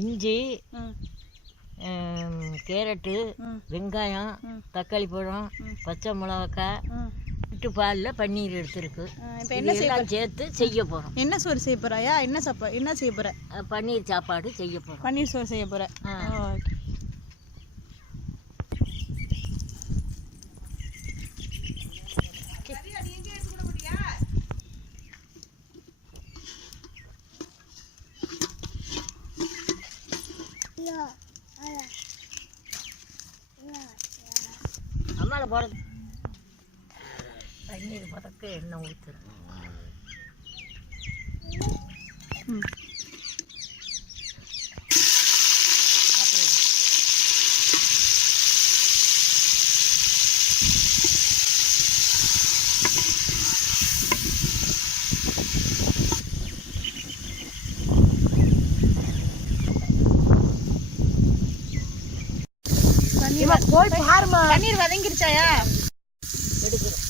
இஞ்சி, கேரட்டு, வெங்காயம், தக்காளி பழம், பச்சை மிளகாய், விட்டு பாலில் பன்னீர் எடுத்துருக்கு. இப்போ என்ன சேர்த்து செய்ய போகிறோம். என்ன சோறு செய்ய போகிறாயா? என்ன செய்ய போகிற? பன்னீர் சாப்பாடு செய்ய போகிறோம். பன்னீர் சோறு செய்ய போகிறேன். அம்மாவை போடுறது பன்னீர் பதக்க எண்ணெய் ஊற்றுறேன். போய் பாருமா. பன்னீர் வதங்கிருச்சாயா? எடுக்கிறேன்.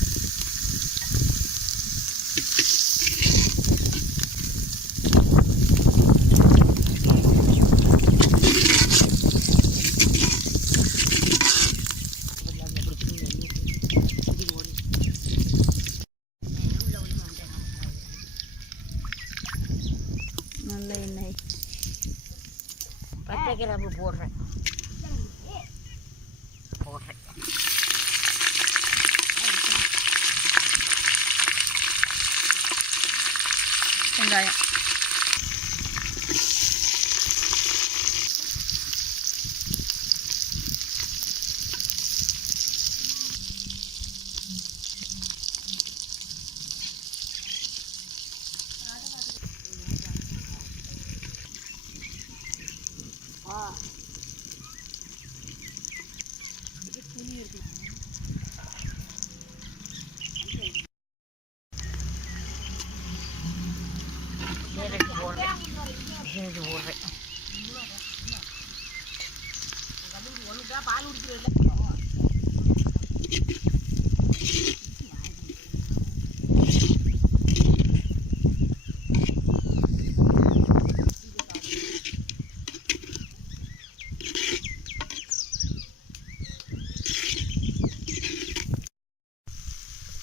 நல்ல எண்ணெய். பச்சை கிராம்பு போடுறேன். வெங்காயம், இது போடுறேன்.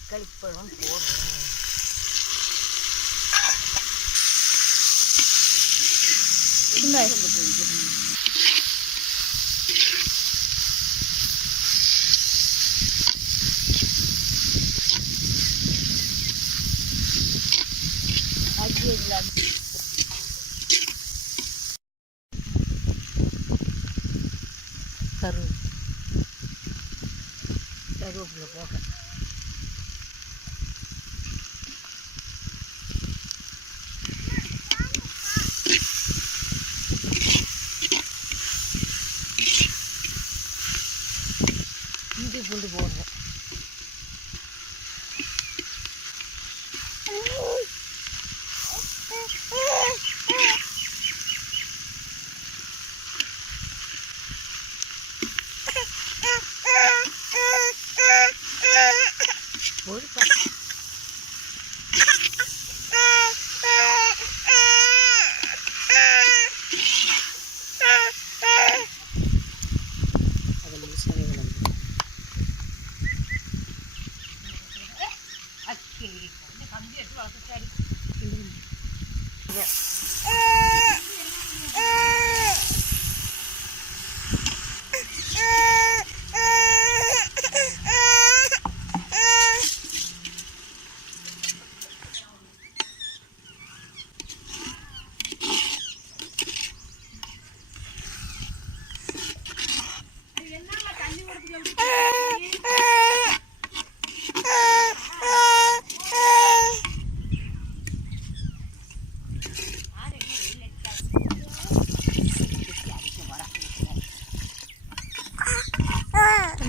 களிப்பழம் போடுறேன். கருவேப்பிலை போடுறேன். இஞ்சி பூண்டு போடுறேன்.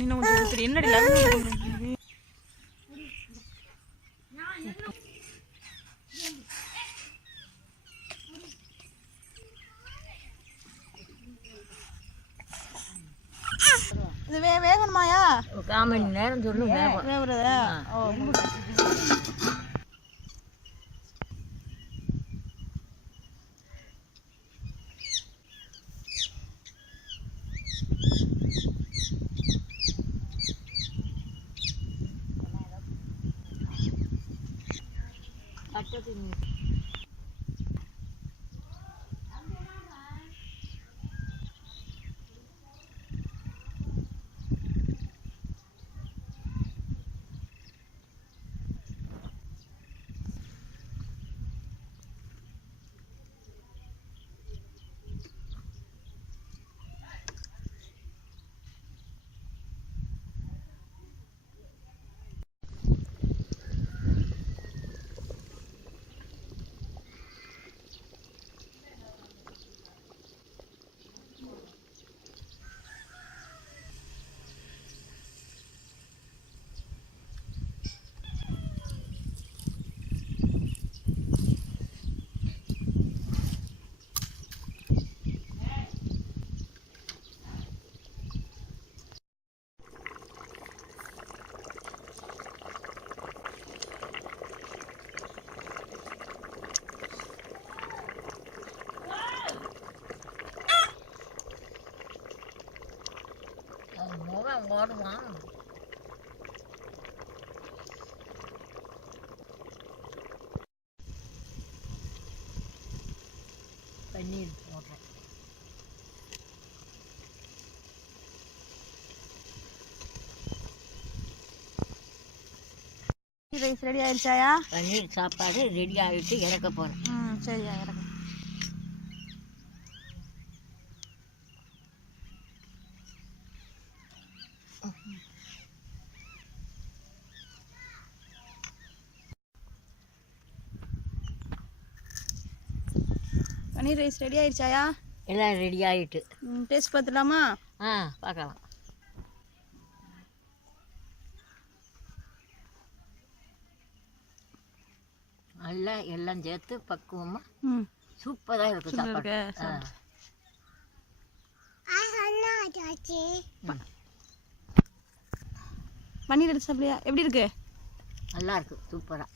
இன்னும் கொஞ்சம் ஊத்துறேன். என்னடி லெமன் இது வேகணுமாயா? 1/4 மணி நேரம் சொல்லு வேகுறதா? ஓ. ஓடுவான். பன்னீர் போடுறேன். Rice ready ஆயிடுச்சாயா? பன்னீர் சாப்பாடு ரெடி ஆகிட்டு இறக்க போகிறேன். சரியா இறக்க. பன்னீர் ரைஸ் ரெடி ஆயிடுச்சாயா? எல்லாம் ரெடி ஆகிட்டு. டேஸ்ட் பார்த்துலாமா? பார்க்கலாம். நல்லா எல்லாம் சேர்த்து பக்குவமாக சூப்பராக இருக்குது சாப்பாடு. பன்னீர் ரைஸ் அப்படியா எப்படி இருக்கு? நல்லா இருக்கு, சூப்பராக.